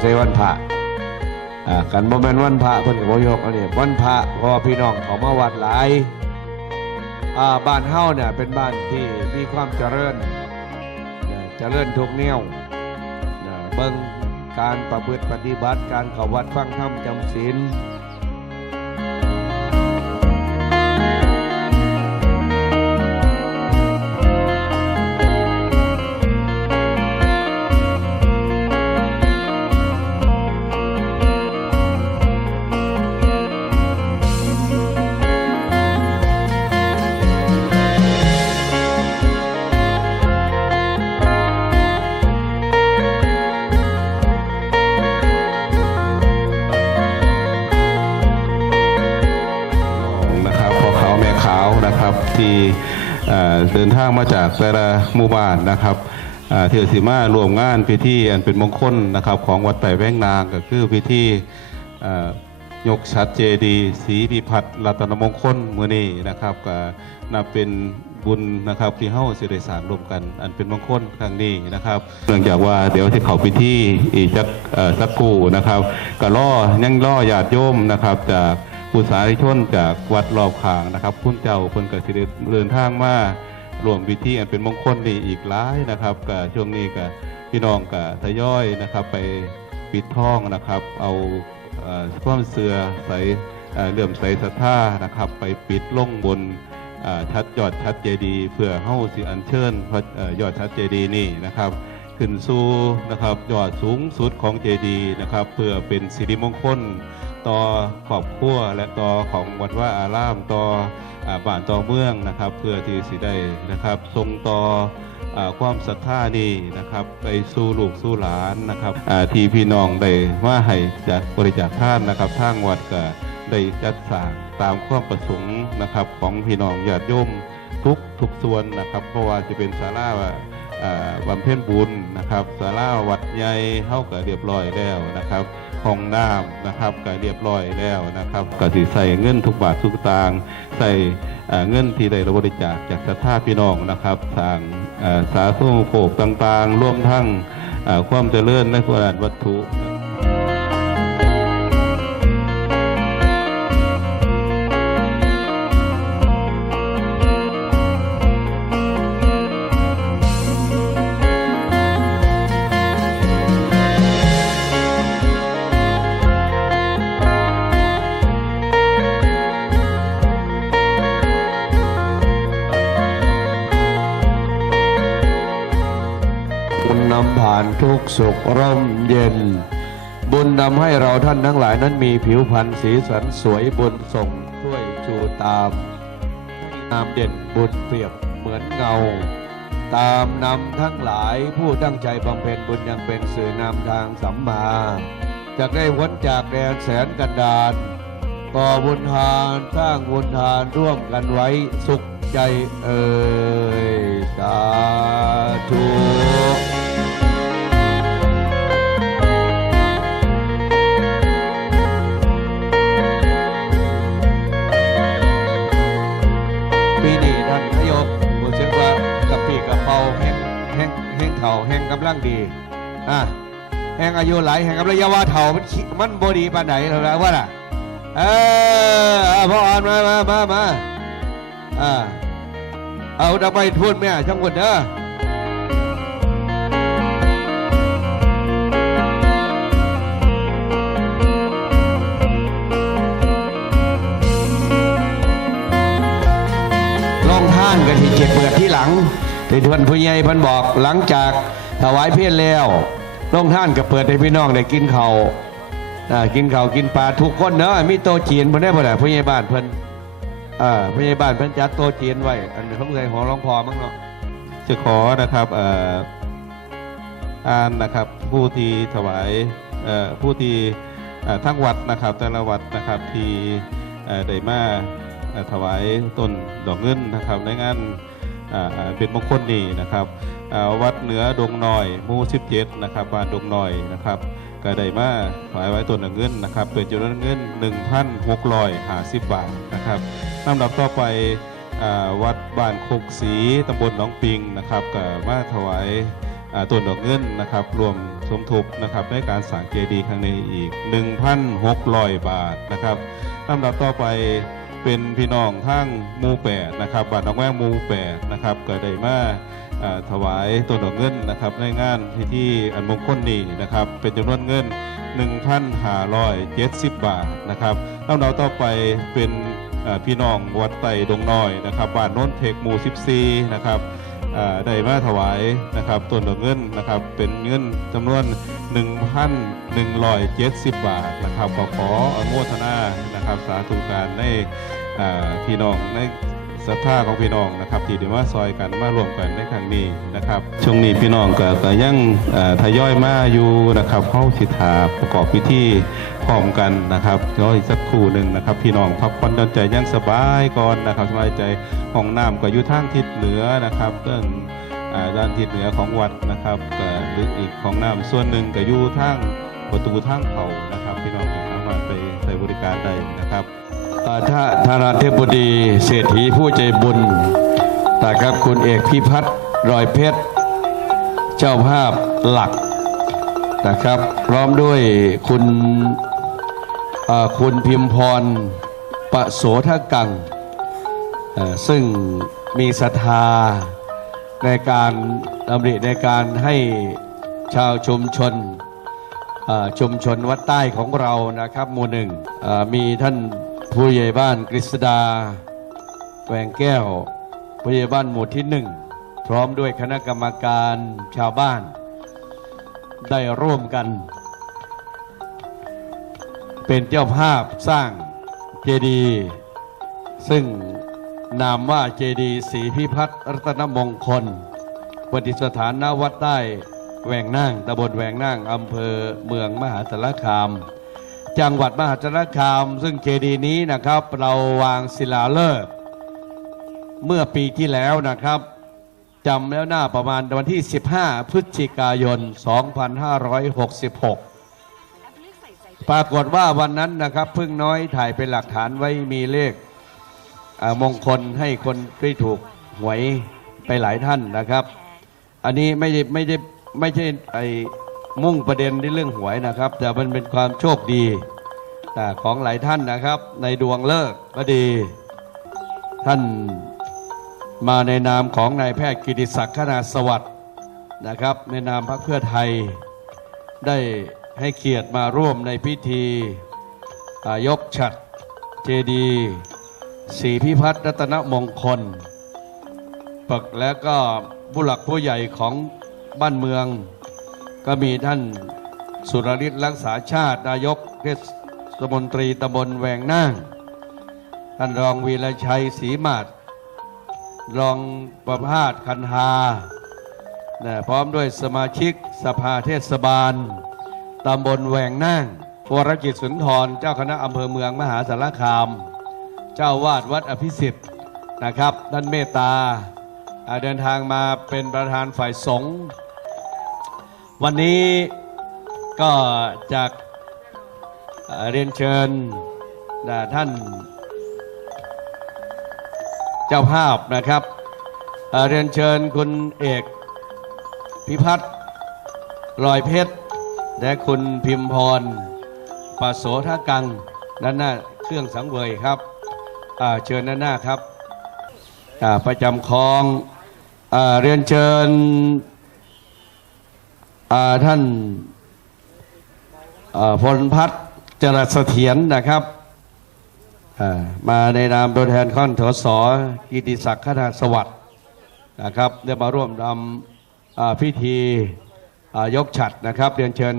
ใส่วันพระอ่ากันบ่แม่นวันพระเพิ่นก็บ่ยกอันนี้วันพระเพราะว่าพี่น้องเขามาวัดหลายอ่าบ้านเฮาเนี่ยเป็นบ้านที่มีความเจริญเจริญทุกแนวนะเบิ่งการประพฤติปฏิบัติการเข้าวัดฟังธรรมจำศีล เดินทางมาจากแต่ละหมู่บ้านนะครับเอ่อเที่ยวสีมารวมงานพิธีอันเป็นมงคลนะครับของวัดไผ่แว้งนางก็คือพิธียกชัดเจดีย์ศรีพิพัฒน์รัตนมงคลมือนี้นะครับก็นับเป็นบุญนะครับที่เฮ้าสิได้สางร่วมกัน อันเป็นมงคลครั้งนี้นะครับเนื่องจากว่าเดี๋ยวที่เขาพิธีอีกจักสักครู่นะครับก็ล่อยังล่อญาติโยมนะครับจาก ผู้สาธิชนจากวัดรอบขางนะครับพุ่นเจ้าเพิ่นกสิได้เดินทางมารวมพิธีอันเป็นมงคลนี่อีกหลายนะครับก็ช่วงนี้ก็พี่น้องก็ทยอยนะครับ ไปปิดทองนะครับ เอาเอ่อมเสือใส่เหลื่อมใสศรัทธานะครับ ไปปิดลงบนชัดยอดชัดเจดีย์เพื่อเฮาสิอัญเชิญพระยอดชัดเจดีย์นี่นะครับ ขึ้นสู่นะครับยอดสูงสุดของเจดีย์นะครับ เพื่อเป็นสิริมงคล ต่อครอบครัวและต่อของวัดว่าอารามต่ออบ้านต่อเมืองนะครับ เพื่อที่สิได้นะครับ ทรงต่ออความศรัทธานี้นะครับไปสู่ลูกสู่หลานนะครับที่พี่น้องได้มาให้จากบริจาคท่านนะครับทางวัดก็ได้จัดสร้างตามความประสงค์นะครับของพี่น้องญาติโยมทุกทุกส่วนนะครับ เพราะว่าจะเป็นศาลาว่า บำเพ็ญบุญนะครับสาราวัดใหญ่เฮาก็เรียบร้อยแล้วนะครับห้องน้ำนะครับก็เรียบร้อยแล้วนะครับก็สิใส่เงินทุกบาททุกสตางค์ใส่เงินที่ได้รับบริจาคจากสัทธาพี่น้องนะครับสางสาสาธุโภคต่างๆ ร่วมทั้งความเจริญในส่วนด้านวัตถุ สุขร่มเย็น บุญนำให้เราท่านทั้งหลายนั้นมีผิวพรรณสีสันสวยบุญส่งช่วยชูตามให้งามเด่นบุญเปรียบเหมือนเงา ตามนำทั้งหลายผู้ตั้งใจบำเพ็ญบุญยังเป็นสื่อนำทางสัมมาจะได้พ้นจากแดนแสนกันดานก่อบุญทานสร้างบุญทานร่วมกันไว้สุขใจเอ่ยสาธุ แห่งกำลังดีอะแห้งอายุหลายแห้งกำลังยาวาเถ่ามันมันบดีปานไหนเราแล้วว่าน่ะเออเอาพ่ออ่านมามามามาอ่าเอาดับไปพูดแม่ช่างคนเด้อลองท่านกันที่เจ็ดเปิดที่หลัง ที่ทวนผู้ใหญ่พันบอกหลังจากถวายเพลแล้วลองท่านก็เปิดให้พี่น้องได้กินเขา่ากินเขากินปลาทุกคนเนอะมีโตจีนเพิ่นได้บ่ได้ผู้ใหญ่บ้านเพิ่นอ่าผู้ใหญ่บ้านเพิ่นจัดโตจีนไว้อันนี้เขาใส่ของหลวงพอมั้งเนาะจะขอนะครับเอ่ออ่านนะครับผู้ที่ถวายเอ่อผู้ที่ทั้งวัดนะครับแต่ละวัดนะครับที่ได้มาถวายต้นดอกเงินนะครับในงาน เป็นมงคลนี้นะครับวัดเหนือดงน้อยมู่17นะครับบ้านดงน้อยนะครับก็ได้มาถวายไว้ต้นดอกเงินนะครับเป็นจำนวนเงิน 1,650 บาทนะครับลำดับต่อไปอวัดบ้านโคกศรีตำบลหนองปิงนะครับก็มาถวายต้นดอกเงินนะครับรวมสมทบนะครับในการสร้างเจดีย์ครั้งนี้อีก 1,600 บาทนะครับลำดับต่อไป เป็นพี่น้องทั้งมูแปดนะครับบ้านน้องแวงมูแปดนะครับก็ได้มาถวายต้นดอกเงินนะครับในงานพิธีอันมงคลนี้นะครับเป็นจำนวนเงิน 1,570 บาทนะครับลำดับต่อไปเป็นพี่น้องวัดไต่ดงน้อยนะครับบ้านโน้นเทกหมู่ 14 นะครับ ได้มาถวายนะครับต้นดอกเงินนะครับเป็นเงินจำนวน 1,170 บาทนะครับขอขออนุโมทนานะครับสาธุการในพี่น้องใน ศรัทธาของพี่น้องนะครับที่ได้มาซอยกันมารวมกันในครั้งนี้นะครับช่วงนี้พี่น้องก็ก็ยังทยอยมาอยู่นะครับเข้าสิทธาประกอบพิธีพร้อมกันนะครับรออีกสักครู่หนึ่งนะครับ พี่น้องพักผ่อนใจยังสบายก่อนนะครับสบายใจห้องน้ำก็อยู่ทางทิศเหนือนะครับเรื่องด้านทิศเหนือของวัดนะครับหรืออีกของน้ำส่วนหนึ่งก็อยู่ทางประตูทางเขานะครับ พี่น้องสามารถไปใช้บริการได้นะครับ อ่าถ้านาธิบดีเศรษฐีผู้ใจบุญนะครับคุณเอกพิพัฒน์รอยเพชร เจ้าภาพหลักนะครับ พร้อมด้วยคุณคุณพิมพรปะโสทกัง ซึ่งมีศรัทธาในการดำริในการให้ชาวชุมชนชุมชนวัดใต้ของเรานะครับหมู่หนึ่งมีท่าน ผู้ใหญ่บ้านกฤษดาแหวงแก้ว ผู้ใหญ่บ้านหมู่ที่หนึ่ง พร้อมด้วยคณะกรรมการชาวบ้าน ได้ร่วมกัน เป็นเจ้าภาพสร้างเจดีย์ซึ่งนามว่าเจดีย์ศรีพิพัฒน์รัตนมงคลปฏิสถานณวัดใต้แหวงนั่งตำบลแหวงนั่งอำเภอเมืองมหาสารคาม จังหวัดมหาสารคาม ซึ่งเจดีย์นี้นะครับ เราวางศิลาฤกษ์เมื่อปีที่แล้วนะครับจำแล้วหน้าประมาณวันที่ 15 พฤศจิกายน 2566ปรากฏว่าวันนั้นนะครับพึ่งน้อยถ่ายเป็นหลักฐานไว้มีเลขมงคลให้คนที่ถูกหวยไปหลายท่านนะครับ อันนี้ไม่ได้ไม่ได้ไม่ใช่ไอ มุ่งประเด็นในเรื่องหวยนะครับ แต่มันเป็นความโชคดีอ่ของหลายท่านนะครับ ในดวงเลิกก็ดี ท่านมาในนามของนายแพทย์กิติศักดิ์ขนาสวัสดิ์นะครับ ในนามพรรคเพื่อไทย ได้ให้เกียรติมาร่วมในพิธีอายกฉัดเจดีศรีพิพัฒน์รัตนมงคลปกแล้วก็ผู้หลักผู้ใหญ่ของบ้านเมือง ก็มีท่านสุรฤทธิ์รักษาชาติ นายกเทศมนตรีตำบลแวงน่างท่านรองวีรชัยศรีมาศรองประพาสคันธานะพร้อมด้วยสมาชิกสภาเทศบาลตำบลแวงน่างวรกิจสุนทร เจ้าคณะอำเภอเมืองมหาสารคาม เจ้าวาดวัดอภิสิทธิ์นะครับท่านเมตตาอ่าเดินทางมาเป็นประธานฝ่ายสงฆ์ วันนี้ก็จากเรียนเชิญนะท่านเจ้าภาพนะครับเรียนเชิญคุณเอกพิพัฒน์ลอยเพชร และคุณพิมพรปโสทกังด้านหน้าเครื่องสังเวยครับเชิญด้านหน้าครับประจำคลองอเรียนเชิญ ท่านพลพัฒน์จรัสเสถียรนะครับมาในนามตัวแทนข้อนถสกิติศักดิ์ขนาสวัสดิ์นะครับได้มาร่วมทำพิธียกฉัดนะครับเรียนเชิญ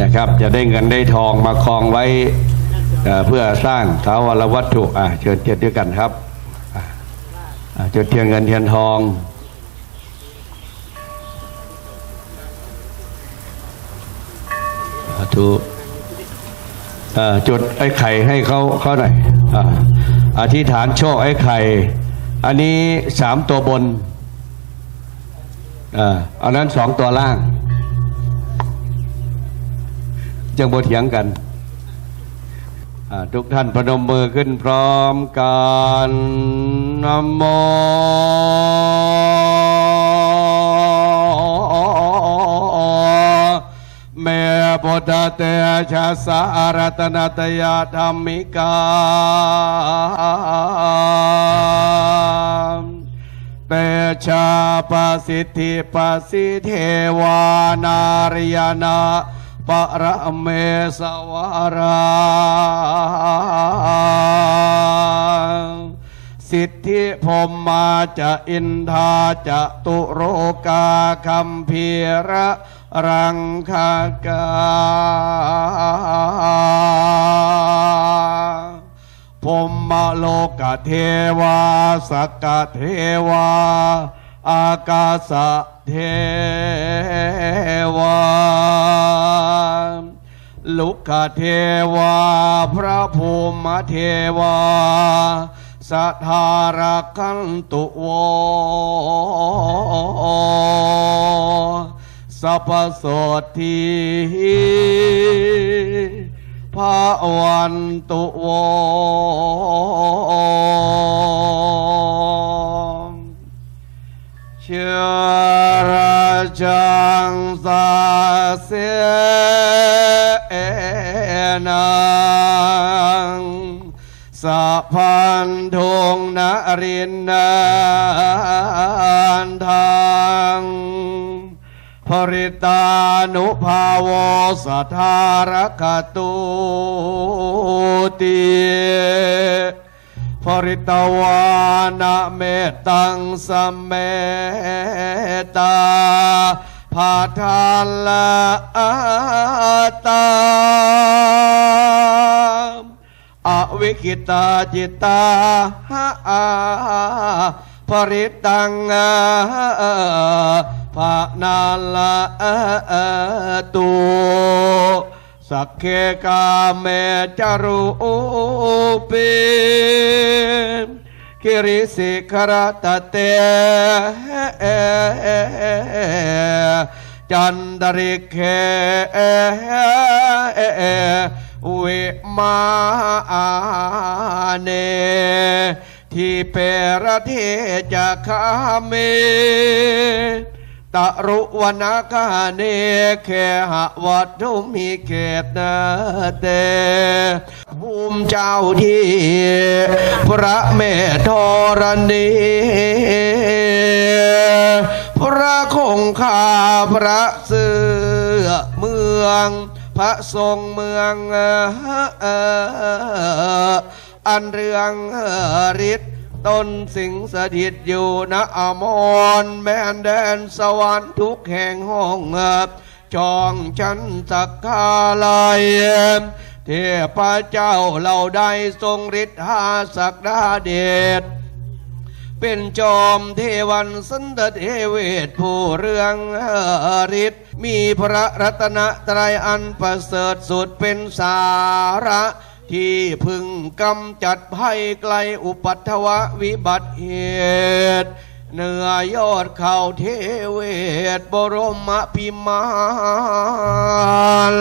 นะครับ จะได้เงินได้ทองมาคลองไว้เพื่อสร้างเทาวรวัตถุเชิญเชิญด้วยกันครับอ่าอ่าจุดเทียนเงินเทียนทอง ธุจุดไอ้ไข่ให้เขาเขาหน่อยอธิษฐานโชคไอ้ไข่ อันนี้สามตัวบนอันนั้นสองตัวล่าง จังบเถียงกันทุกท่านพนมมือขึ้นพร้อมกันนโม พุทธเตชะสารตนตยาธรรมิกาเตชะปสิทธิปสิเทวานาริยนาปรเมสวารา สิทธิพรหมาจะอินทาจะตุโรกาคัมพีระรังคากาพรหมโลกเทวาสกกเทวา อากาสเทวา ลุกเทวา พระภูมิเทวา สัทธารักันตุวสัพพโสทีภาวันตุวเชื่อ พันธุงนรินนานทังภริตานุภาวสัทธารคตุติภริตวานะเมตังสมเมตตาภาทานลตา คิตาจิตาหาภริตังภานาลาตุสักเคกาเมจารุปิคิริสิกรตเตจันดริเค วิมาเนที่เปรเทจะคาเมตะรุวนาคาเนเคหะวัตุมีเกตนาเตภูมิเจ้าที่พระเมธรณีพระคงคาพระเสือเมือง พระทรงเมืองอันเรืองฤทธิ์ต้นสิงสถิตอยู่ณอมรแม่นแดนสวรรค์ทุกแห่งห้องจองฉันสักคาลายเทพเจ้าเราได้ทรงฤทธาศักดาเดช เป็นจอมเทวันสันตเทเวศผู้เรืองฤทธิ์มีพระรัตนตรัยอันประเสริฐสุดเป็นสาระที่พึงกำจัดภัยไกลอุปัตถวะวิบัติเหตุ เหนือยอดเขาเทเวศบรมพิมาน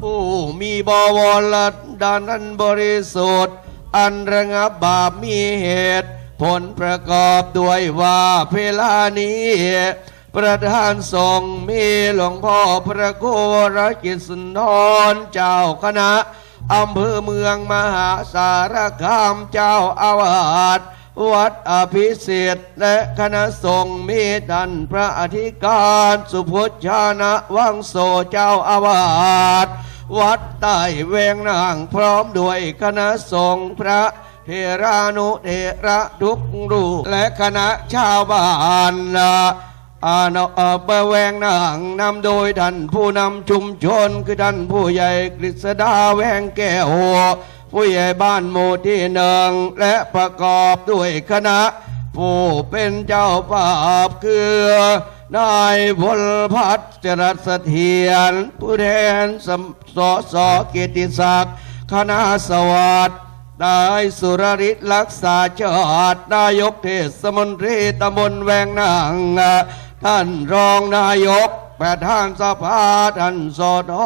ผู้มีบวรดานันบริสุทธิ์ อันระงับบาปมีเหตุ ผลประกอบด้วยว่าเพลานี้ ประธานทรงมีหลวงพ่อพระโกรกิจสุนทรเจ้าคณะอำเภอเมืองมหาสารคามเจ้าอาวาสวัดอภิสิทธิ์และคณะสงฆ์มีท่านพระอธิการสุพุทธชานะวังโสเจ้าอาวาสวัดใต้เวงนางพร้อมด้วยคณะสงฆ์พระ เทรานุเทระทุกรูและคณะชาวบ้านอาณาเอ่อเปแวงนางนำโดยท่านผู้นำชุมชนคือท่านผู้ใหญ่กฤษดาแวงแก้วผู้ใหญ่บ้านหมู่ที่หนึ่งและประกอบด้วยคณะ ผู้เป็นเจ้าภาพคือนายพลพัฒน์จรัสเสถียรผู้แทนสสสเกียรติศักดิ์คณะสวัสดิ์ นายสุรริศรักษาชาตินายกเทศมนตรีตำบลแวงนาง ท่านรองนายกแประธานสภาท่านสดอ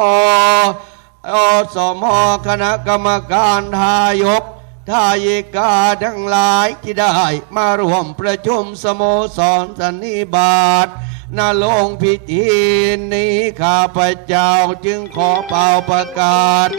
อสมคณะกรรมการทายกทายิกาทั้งหลายที่ได้มาร่วมประชุมสโมสรสันนิบาตนาลงพิธีนี้ข้าพเจ้าจึงขอเป่าประกาศ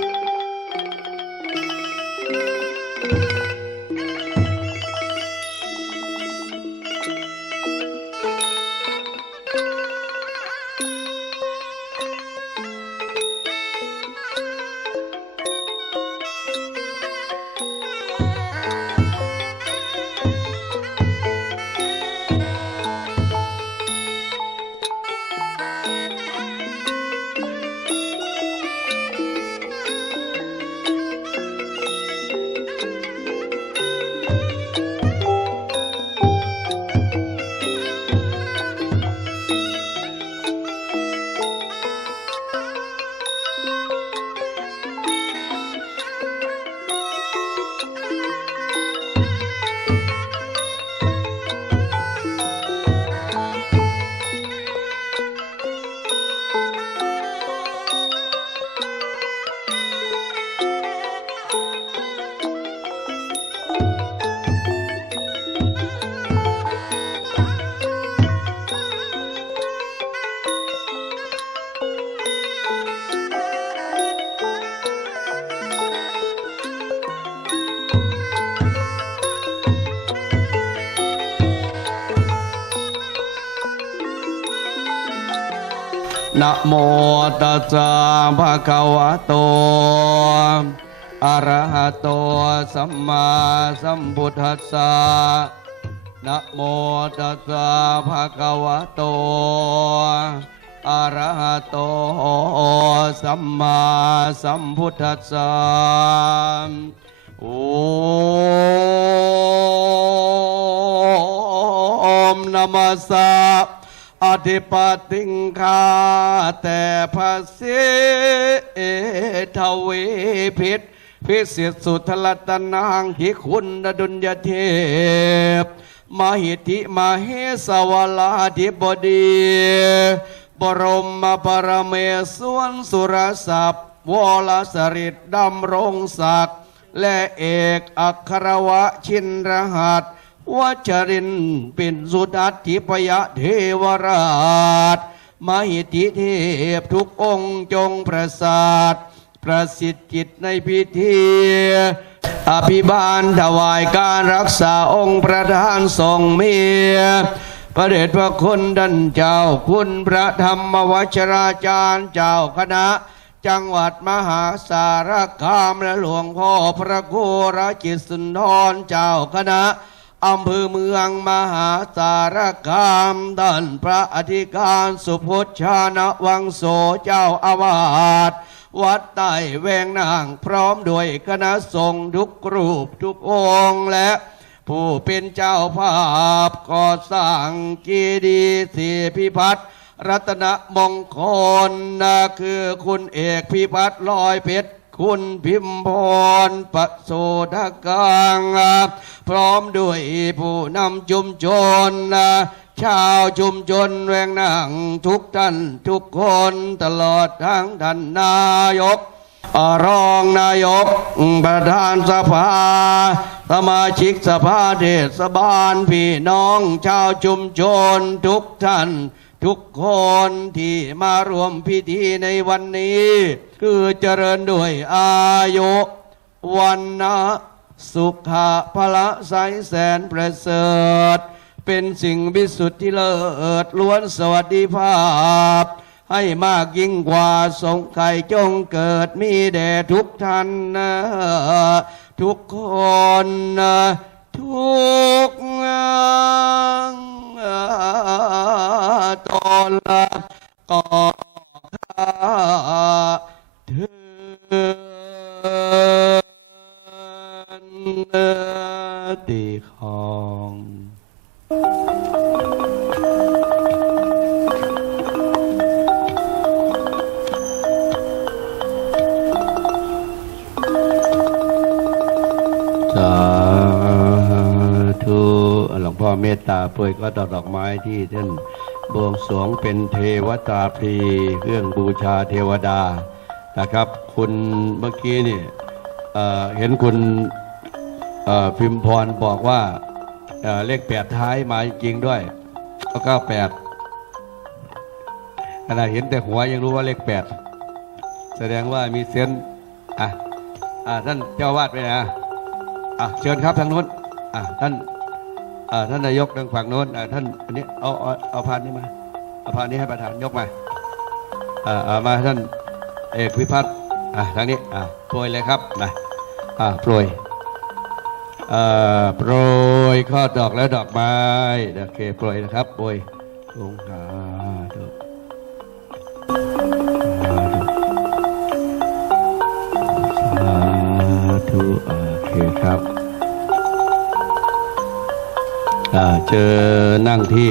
นะโมตัสสะภะคะวะโต อะระหะโต สัมมาสัมพุทธัสสะนะโมตัสสะภะคะวะโต อะระหะโต สัมมาสัมพุทธัสสะโอมนะมัสสะ อธิปติงคาแต่พระสิทเวพิษพิสิทธิสุทธลัตนางทิคุณดุลยเทพมหิทธิมเหสวลาธิบดีบรมมาปรเมศวรสุรศัพท์วรสริตดำรงศักดิ์และเอกอัครวะชินรหัส วัชรินเป็นสุทัศธิปยะเทวราชมหิทธิเทพทุกองค์จงประสาท ประสิทธิ์จิตในพิธีอภิบาลถวายการรักษาองค์ประธานทรงเมียพระเดชพระคุณดันเจ้าคุณพระธรรมวชราจารย์เจ้าคณะ จังหวัดมหาสารคามและหลวงพ่อพระโกรจิตสุนทรเจ้าคณะ อำเภอเมืองมหาสารคามด้านพระอธิการสุพจชานวังโสเจ้าอาวาสวัดใต้แวงนางพร้อมด้วยคณะสงฆ์ทุกรูปทุกองค์และผู้เป็นเจ้าภาพก่อสร้างกีดีสีพิพัฒน์รัตนมงคลนะคือคุณเอกพิพัฒน์ลอยเพชร คุณพิมพรปะโสดกังพร้อมด้วยผู้นำชุมชนชาวชุมชนแวงนางทุกท่านทุกคนตลอดทั้งท่านนายก รองนายก ประธานสภา สมาชิกสภาเทศบาลพี่น้องชาวชุมชนทุกท่าน ทุกคนที่มาร่วมพิธีในวันนี้ คือเจริญด้วยอายุวันนะสุขะพละใสแสนประเสริฐ เป็นสิ่งวิสุทธิเลิศล้วนสวัสดิภาพ ให้มากยิ่งกว่าสงไข่จงเกิดมีแด่ทุกท่านนะทุกคนนะทุกตอนละก็ข้า เถินตีของสาธุหลวงพ่อเมตตาเปรยก็ดอกดอกไม้ที่ท่านบวงสรวงเป็นเทวตาพรีเครื่องบูชาเทวดา นะครับคุณเมื่อกี้นี่เอ่อเห็นคุณเอ่อพิมพรบอกว่าเอ่อเลขแปดท้ายมาจริงๆด้วยก็เก้าแปดขนาดเห็นแต่หัวยังรู้ว่าเลขแปดแสดงว่ามีเซนส์อะอะท่านเจ้าวาดไปนะอะเชิญครับทางนู้นอะท่านอะท่านนายกทางฝั่งโน้นอะท่านอันนี้เอาเอาเอาพานนี้มาเอาพานนี้ให้ประธานยกมาอะเอามาท่าน เอกวิพัฒน์อะทางนี้อะโปรยเลยครับมาอะโปรยอ่าโปรยข้อดอกและดอกไม้โอเคโปรยนะครับโปรยลงหาดอกสาธุโอเคครับอ่าเจอนั่งที่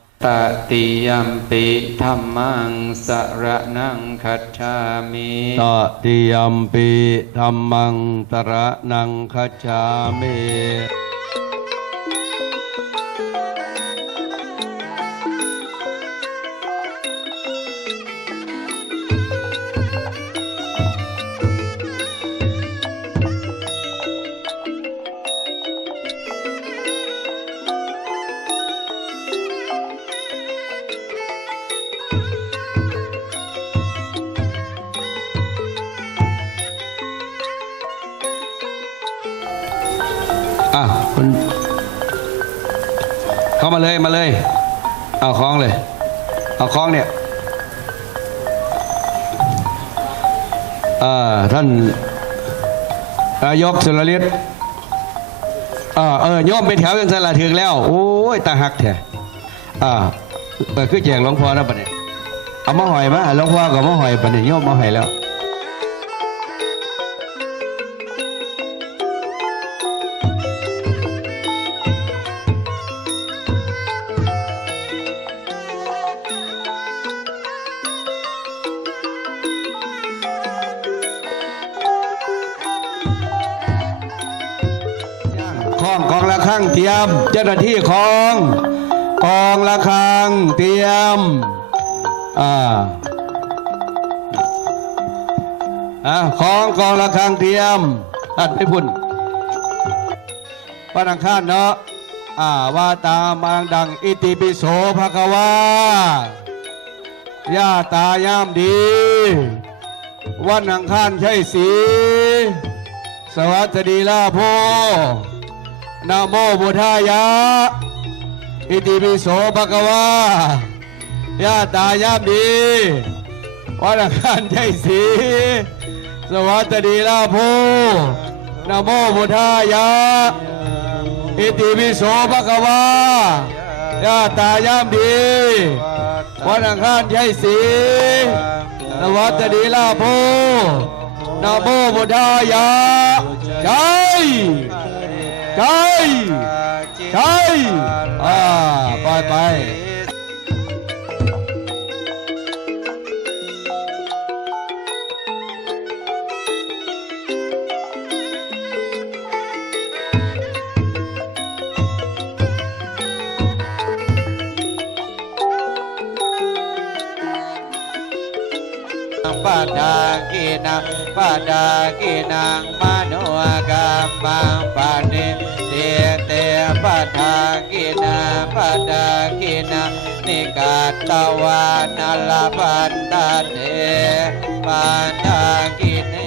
ตติยัมปิธรรมังสระนังคัจฉามิตติยัมปีธรรมังสระนังคัจฉามิ อะคุณเข้ามาเลยมาเลย เอาคล้องเลย เอาคล้องเนี่ยอ่าท่านนายกสุรฤทธิ์อ่าเออโยมไปแถวยังสละถึงแล้ว โอ้ยตาหักแท้อ่าเออคือแจกหลวงพ่อนะปะเนี่ยเอามาหอยมาหลวงพ่อกับมาหอยปะเนี่ยโยมมาหอยแล้ว คล้องกองละข้างเตรียม เจ้าหน้าที่คล้องกองละข้างเตรียมอ่าอะคล้องกองละข้างเตรียมท่านไม่พุ่นวันอังคารเนาะอ่าว่าตามมางดังอิติปิโสภะคะวาย่าตายามดี วันอังคารใช่สี สวัสดีลาโพ นะโมพุทายะ อิติปิโสภะคะวาญาตายามดีวันอังคารใจสีสวัสดีลาโพนะโมพุทายะ อิติปิโสภะคะวาญาตายามดีวันอังคารใจสีสวัสดีลาโพนะโมพุทายะใจ ใช่ใช่อ่าไปไปปาดา กินาปาดากินังมมังปานิเตเตปะทากินาปะทากินานิกาตวานาลปันตาเตปาดากิเน